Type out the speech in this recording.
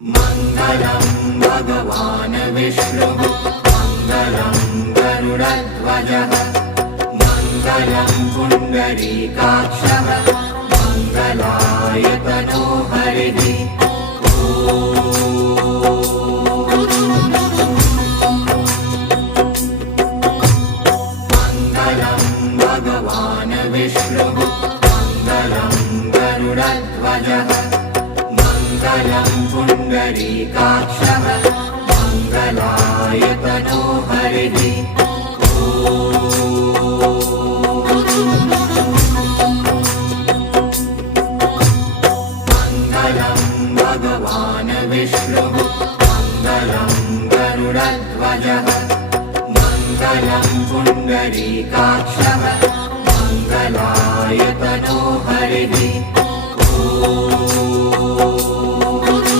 मङ्गलं भगवान् विष्णुः मङ्गलं गरुडध्वजः मङ्गलं पुण्डरीकाक्षः मङ्गलायतनो हरिः मङ्गलं भगवान् विष्णुः मङ्गलं गरुडध्वजः मङ्गलं पुण्डरीकाक्षः मङ्गलायतनो हरिः मङ्गलं भगवान् विष्णुः मङ्गलं गरुडध्वजः मङ्गलं पुण्डरीकाक्षः मङ्गलायतनो हरिः